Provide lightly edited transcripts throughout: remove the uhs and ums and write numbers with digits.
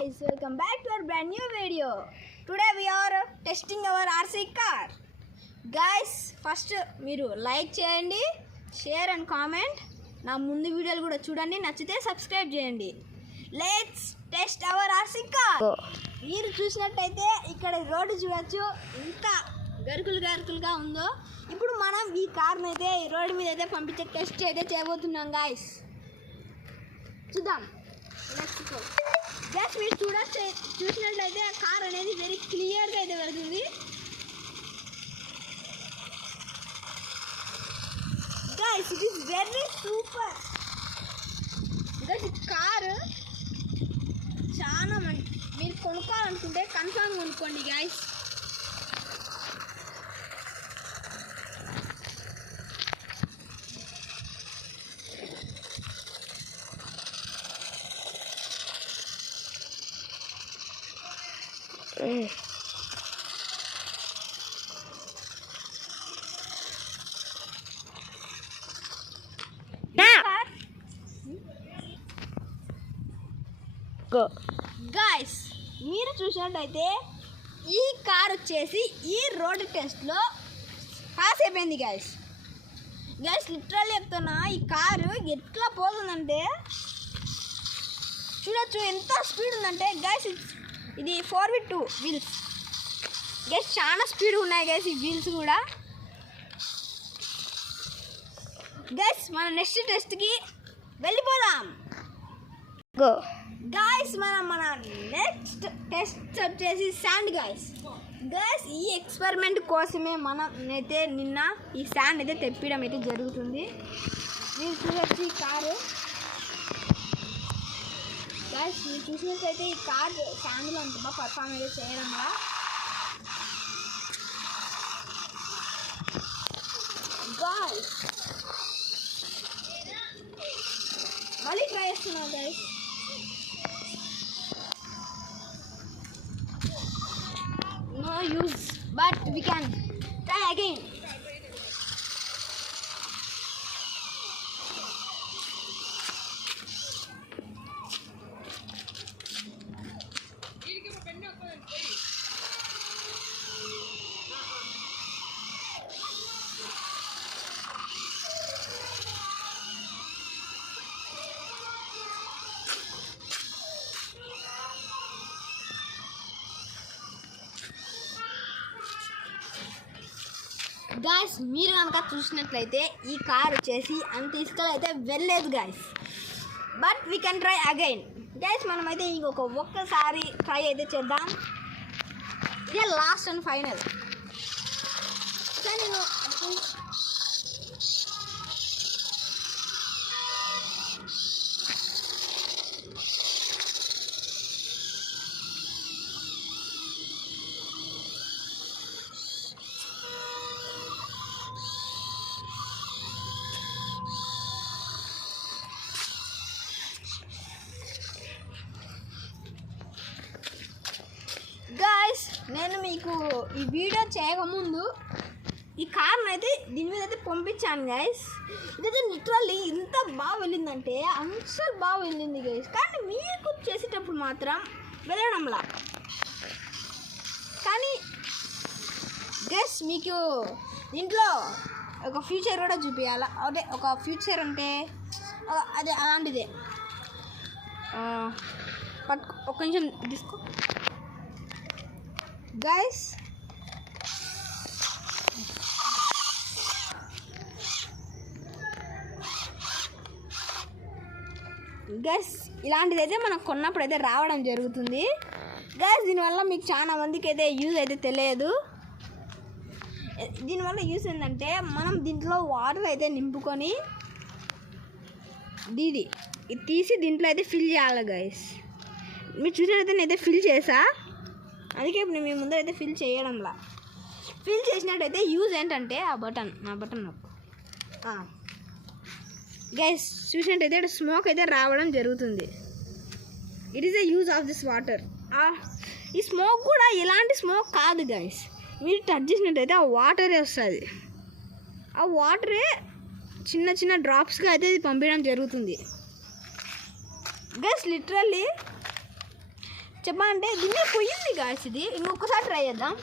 guys, welcome back to our brand new video. Today we are testing our RC car. Guys, first మీరు like చేయండి, share and comment. నా ముందు వీడియోలు కూడా చూడండి, నచ్చితే సబ్స్క్రైబ్ చేయండి. Let's test our RC car. మీరు చూసినట్టయితే ఇక్కడ రోడ్డు చూడొచ్చు, ఎంత గరుకులుగా ఉందో. ఇప్పుడు మనం ఈ కార్ని అయితే ఈ రోడ్డు మీద అయితే పంపించే టెస్ట్ అయితే చేయబోతున్నాం గాయస్. చూద్దాం. జస్ట్ మీరు చూసినట్లయితే కార్ అనేది వెరీ క్లియర్గా అయితే వెళ్తుంది. Guys it is very super. Because ఈ కారు చాలా మీరు కొనుక్కోవాలనుకుంటే కన్ఫామ్ కొనుక్కోండి గైస్. గైస్ మీరు చూసినట్టయితే ఈ కార్ వచ్చేసి ఈ రోడ్ టెస్ట్లో పాస్ అయిపోయింది గైస్. లిటరల్లీ చెప్తున్నా, ఈ కారు ఎట్లా పోతుందంటే చూడొచ్చు ఎంత స్పీడ్ ఉందంటే గైస్. ఇది 4x2 వీల్స్ గైస్, చాలా స్పీడ్ ఉన్నాయి గైస్ ఈ వీల్స్ కూడా. గైస్ మన నెక్స్ట్ టెస్ట్కి వెళ్ళిపోదాం. గైస్ మన నెక్స్ట్ టెస్ట్ వచ్చేసి శాండ్ గైస్. ఈ ఎక్స్పెరిమెంట్ కోసమే మనం అయితే నిన్న ఈ శాండ్ అయితే తెప్పడం అయితే జరుగుతుంది. మీరు చూడొచ్చు ఈ కారు గైస్. మీరు చూసినట్లయితే ఈ కార్ శాండ్లో అంత బాగా పర్ఫామ్ అయితే చేయడంలా. గైస్ మళ్ళీ ట్రై చేస్తున్నాం guys. No use, but we can try again. Guys మీరు కనుక చూసినట్లయితే ఈ కార్ వచ్చేసి అంత ఇసుకలో అయితే వెళ్ళలేదు guys. But we can try again guys. మనమైతే ఒక్కసారి ట్రై అయితే చేద్దాం. ఇదే లాస్ట్ అండ్ ఫైనల్. నేను నేను మీకు ఈ వీడియో చేయకముందు ఈ కార్ని అయితే దీని మీద అయితే పంపించాను గైస్. ఇదైతే లిటరల్లీ ఇంత బాగా వెళ్ళిందంటే అసలు బాగా వెళ్ళింది గైస్. కానీ మీకు చేసేటప్పుడు మాత్రం వెళ్ళడంలా. కానీ గైస్ మీకు దీంట్లో ఒక ఫ్యూచర్ కూడా చూపించాలి. అదే ఒక ఫ్యూచర్ అంటే అదే అలాంటిదే. ఒక్క నిమిషం తీసుకో గైస్. ఇలాంటిది అయితే మనం కొన్నప్పుడు అయితే రావడం జరుగుతుంది గైస్. దీనివల్ల మీకు చాలా మందికి అయితే యూజ్ అయితే తెలియదు. దీనివల్ల యూజ్ ఏంటంటే మనం దీంట్లో వాటర్ అయితే నింపుకొని ఇది తీసి దీంట్లో అయితే ఫిల్ చేయాలి గైస్. మీరు చూసినట్టయితే నేనైతే ఫిల్ చేసా, అందుకే ఇప్పుడు మీ ముందర అయితే ఫిల్ చేయడంలా. ఫిల్ చేసినట్టయితే యూజ్ ఏంటంటే నా బటన్ గైస్ చూసినట్టయితే స్మోక్ అయితే రావడం జరుగుతుంది. It is the use of this water. ఈ స్మోక్ కూడా ఎలాంటి స్మోక్ కాదు గైస్. మీరు టచ్ చేసినట్టయితే ఆ వాటరే వస్తుంది. ఆ వాటరే చిన్న డ్రాప్స్గా అయితే ఇది పంపించడం జరుగుతుంది. గైస్ లిటరల్లీ చెప్పాలంటే దీన్ని పోయింది గాయస్. ఇది ఇంకొకసారి ట్రై చేద్దాం.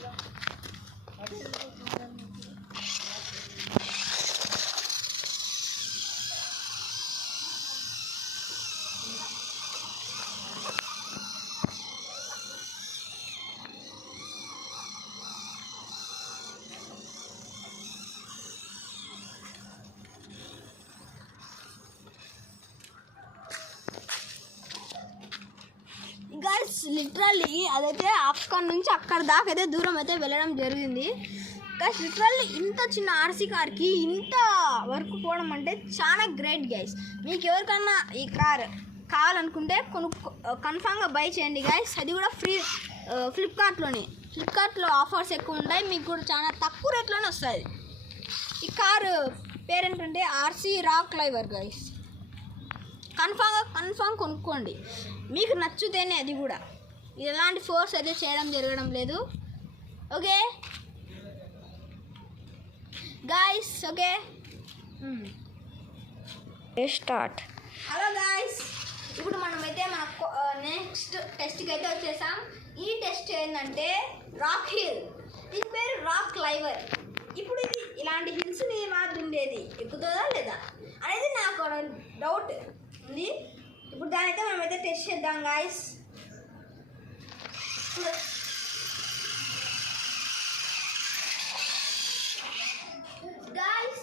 గైస్ లిటరల్లీ అదైతే అక్కడ నుంచి అక్కడ దాకా అయితే దూరం అయితే వెళ్ళడం జరిగింది. గైస్ లిటరల్లీ ఇంత చిన్న ఆర్సీ కార్కి ఇంత వరకు పోవడం అంటే చాలా గ్రేట్ గైస్. మీకు ఎవరికన్నా ఈ కార్ కావాలనుకుంటే కన్ఫామ్గా బై చేయండి గైస్. అది కూడా ఫ్లిప్కార్ట్లో ఆఫర్స్ ఎక్కువ ఉంటాయి. మీకు కూడా చాలా తక్కువ రేట్లోనే వస్తుంది. ఈ కారు పేరేంటంటే ఆర్సీ రాక్ క్లైవర్ గైస్. కన్ఫామ్ కొనుక్కోండి, మీకు నచ్చుతేనే. అది కూడా ఎలాంటి ఫోర్స్ అయితే చేయడం జరగడం లేదు. Okay guys, okay start. Hello guys, ఇప్పుడు మనమైతే మన నెక్స్ట్ టెస్ట్కి అయితే వచ్చేసాం. ఈ టెస్ట్ ఏంటంటే రాక్ హిల్. దీని పేరు రాక్ క్లైవర్. ఇప్పుడు ఇది ఇలాంటి హిల్స్ మాత్రం ఉండేది ఎక్కుతుందా లేదా అనేది నాకు డౌట్ ఉంది. ఇప్పుడు దాని అయితే మనమైతే టెస్ట్ చేద్దాం గాయస్. గాయస్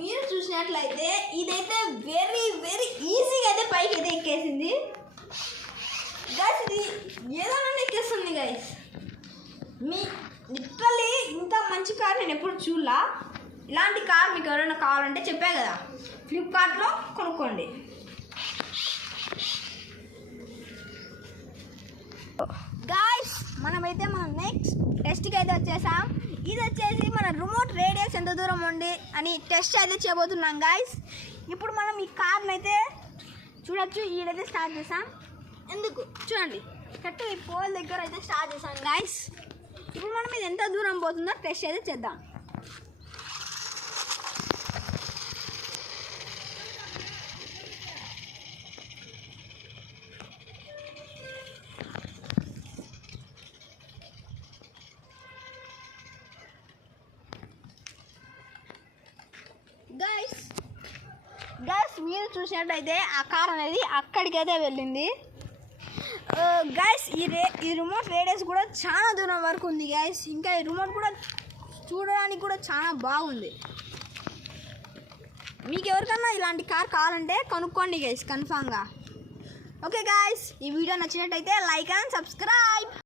మీరు చూసినట్లయితే ఇదైతే వెరీ వెరీ ఈజీగా అయితే పైకి అయితే ఎక్కేసింది గాయస్. ఇది ఏదైనా ఎక్కేస్తుంది గాయస్. మీ లిటరల్లీ ఇంత మంచి కార్ నేను ఎప్పుడు చూడలా. ఇలాంటి కార్ మీకు ఎవరైనా కావాలంటే చెప్పా కదా, ఫ్లిప్కార్ట్లో కొనుక్కోండి. గాయస్ మనమైతే మన నెక్స్ట్ టెస్ట్కి అయితే వచ్చేసాం. ఇది వచ్చేసి మన రిమోట్ రేడియస్ ఎంత దూరం ఉంది అని టెస్ట్ అయితే చేయబోతున్నాం గాయస్. ఇప్పుడు మనం ఈ కార్ని అయితే చూడొచ్చు. ఈడైతే స్టార్ట్ చేసాం. ఎందుకు చూడండి, కరెక్ట్ ఈ పోల్ దగ్గర అయితే స్టార్ట్ చేసాం గాయస్. ఇప్పుడు మనం ఇది ఎంత దూరం పోతుందో టెస్ట్ అయితే చేద్దాం. గైస్ మీరు చూసినట్టయితే ఆ కార్ అనేది అక్కడికైతే వెళ్ళింది. గైస్ ఈ రిమోట్ రేడియస్ కూడా చాలా దూరం వరకు ఉంది గైస్. ఇంకా ఈ రిమోట్ కూడా చూడడానికి కూడా చాలా బాగుంది. మీకు ఎవరికన్నా ఇలాంటి కార్ కావాలంటే కొనుక్కోండి గైస్ కన్ఫామ్గా. ఓకే గైస్, ఈ వీడియో నచ్చినట్టయితే లైక్ అండ్ సబ్స్క్రైబ్.